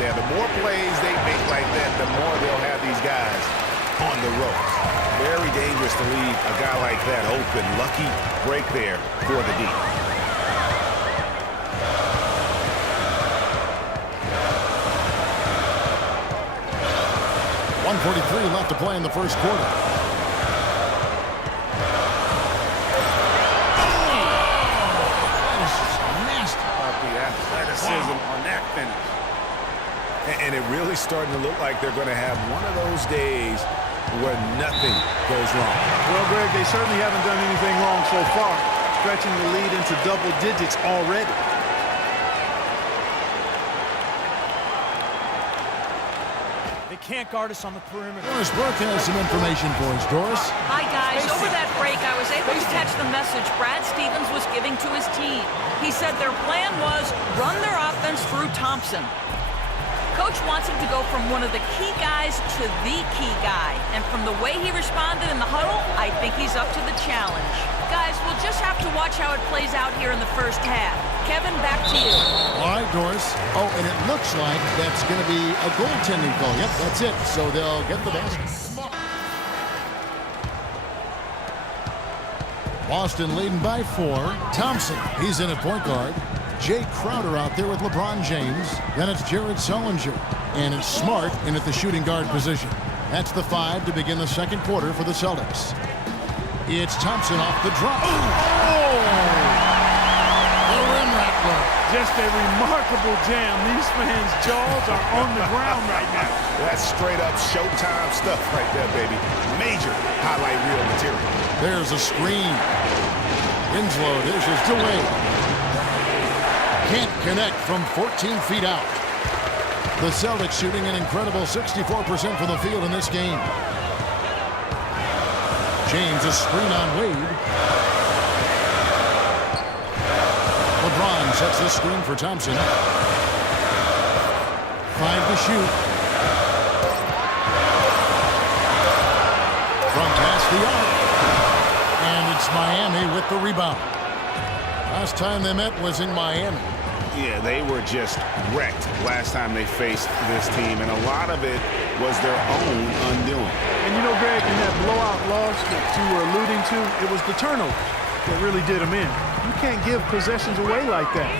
there. The more plays they make like that, the more they'll have these guys on the ropes. Very dangerous to leave a guy like that open. Lucky break there for the D. 1:43 left to play in the first quarter. That is just nasty about the athleticism on that finish. And it really starting to look like they're going to have one of those days where nothing goes wrong. Well, Greg, they certainly haven't done anything wrong so far, stretching the lead into double digits already. Can't guard us on the perimeter. Doris Burke has some information for us. Doris? Hi, guys. Over that break, I was able to catch the message Brad Stevens was giving to his team. He said their plan was run their offense through Thompson. Coach wants him to go from one of the key guys to the key guy. And from the way he responded in the huddle, I think he's up to the challenge. Guys, we'll just have to watch how it plays out here in the first half. Kevin, back to you. All right, Doris. Oh, and it looks like that's going to be a goaltending call. Yep, that's it. So they'll get the basket. Boston leading by 4. Thompson, he's in at point guard. Jay Crowder out there with LeBron James. Then it's Jared Sullinger. And it's Smart in at the shooting guard position. That's the 5 to begin the second quarter for the Celtics. It's Thompson off the drop. Just a remarkable jam. These fans' jaws are on the ground right now. That's straight up Showtime stuff right there, baby. Major highlight reel material. There's a screen. Winslow dishes to Wade. Can't connect from 14 feet out. The Celtics shooting an incredible 64% from the field in this game. James a screen on Wade. LeBron sets the screen for Thompson. 5 to shoot. From past the arc. And it's Miami with the rebound. Last time they met was in Miami. Yeah, they were just wrecked last time they faced this team, and a lot of it was their own undoing. And you know, Greg, in that blowout loss that you were alluding to, it was the turnovers that really did them in. You can't give possessions away like that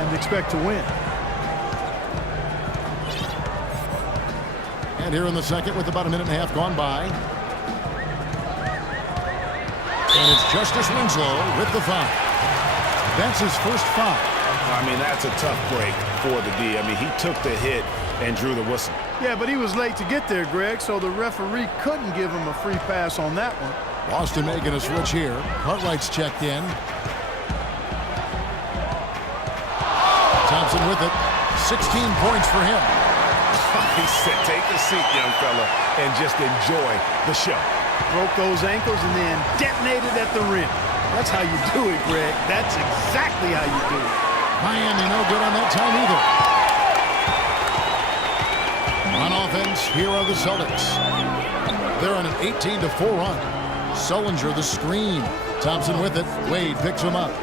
and expect to win. And here in the second with about a minute and a half gone by. And it's Justice Winslow with the foul. That's his first foul. I mean, that's a tough break for the D. I mean, he took the hit and drew the whistle. Yeah, but he was late to get there, Greg, so the referee couldn't give him a free pass on that one. Boston making a switch here. Cartwright's checked in. Thompson with it. 16 points for him. He said, take a seat, young fella, and just enjoy the show. Broke those ankles and then detonated at the rim. That's how you do it, Greg. That's exactly how you do it. Miami no good on that time either. On offense, here are the Celtics. They're on an 18-4 run. Sullinger the screen. Thompson with it. Wade picks him up.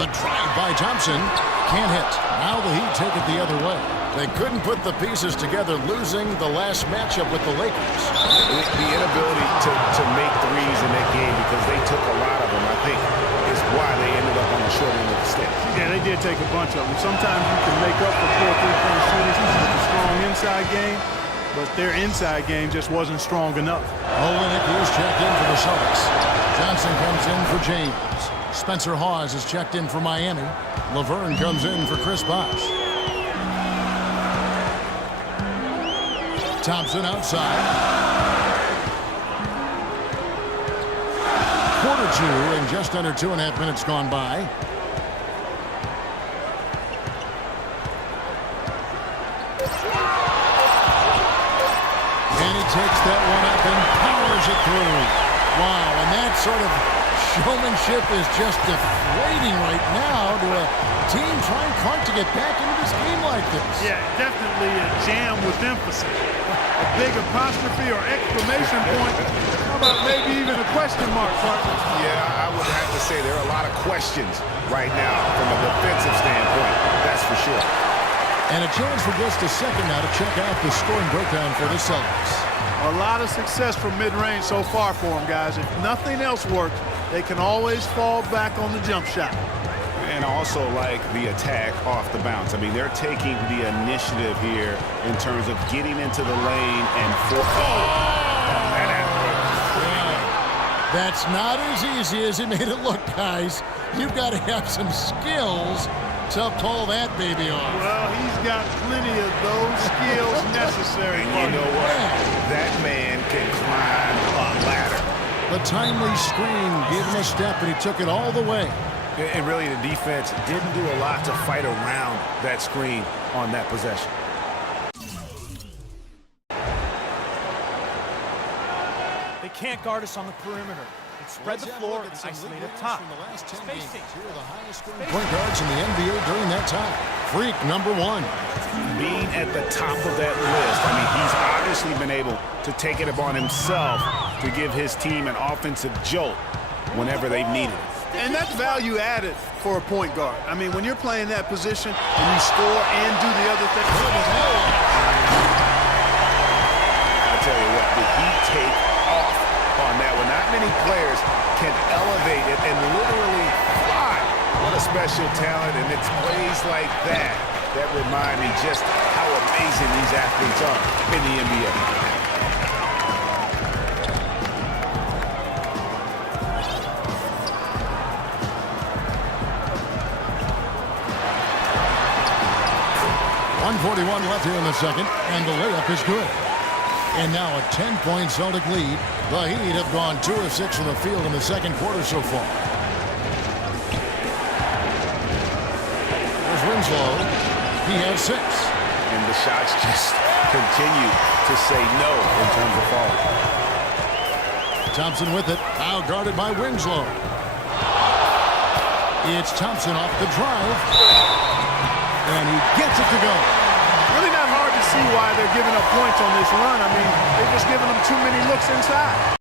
The drive by Thompson. Can't hit. Now the Heat take it the other way. They couldn't put the pieces together, losing the last matchup with the Lakers. The inability to make threes in that game, because they took a lot of them, I think, is why they ended up on the short end of the stick. Yeah, they did take a bunch of them. Sometimes you can make up for poor three-point shooting with a strong inside game, but their inside game just wasn't strong enough. Olynyk is checked in for the Celtics. Johnson comes in for James. Spencer Hawes is checked in for Miami. Laverne comes in for Chris Bosh. Thompson outside. Quarter 2 and just under 2.5 minutes gone by. And he takes that one up and powers it through. Wow, and that sort of showmanship is just deflating right now to a team trying hard to get back into this game like this. Yeah, definitely a jam with emphasis. A big apostrophe or exclamation point. How about maybe even a question mark, partner? Yeah, I would have to say there are a lot of questions right now from a defensive standpoint. That's for sure. And a chance for just a second now to check out the scoring breakdown for the Celtics. A lot of success from mid-range so far for them, guys. If nothing else works, they can always fall back on the jump shot. And also like the attack off the bounce. I mean, they're taking the initiative here in terms of getting into the lane and That's not as easy as it made it look, guys. You've got to have some skills to pull that baby off. Well, he's got plenty of those skills necessary. And you know what? That man can climb a ladder. The timely screen gave him a step, and he took it all the way. And really, the defense didn't do a lot to fight around that screen on that possession. They can't guard us on the perimeter. They spread the floor and isolate up top. Spacing. Here are the highest scoring point guards in the NBA during that time. Freak number 1. Being at the top of that list, I mean, he's obviously been able to take it upon himself to give his team an offensive jolt whenever they've needed it. And that's value added for a point guard. I mean, when you're playing that position and you score and do the other thing. I tell you what, did he take off on that one? Not many players can elevate it and literally fly. What a special talent, and it's plays like that that remind me just how amazing these athletes are in the NBA. .41 left here in the second, and the layup is good. And now a 10-point Celtic lead. The Heat have gone 2 of 6 from the field in the second quarter so far. There's Winslow. He has 6. And the shots just continue to say no in terms of falling. Thompson with it, now guarded by Winslow. It's Thompson off the drive. And he gets it to go. Really not hard to see why they're giving up points on this run. I mean, they've just given them too many looks inside.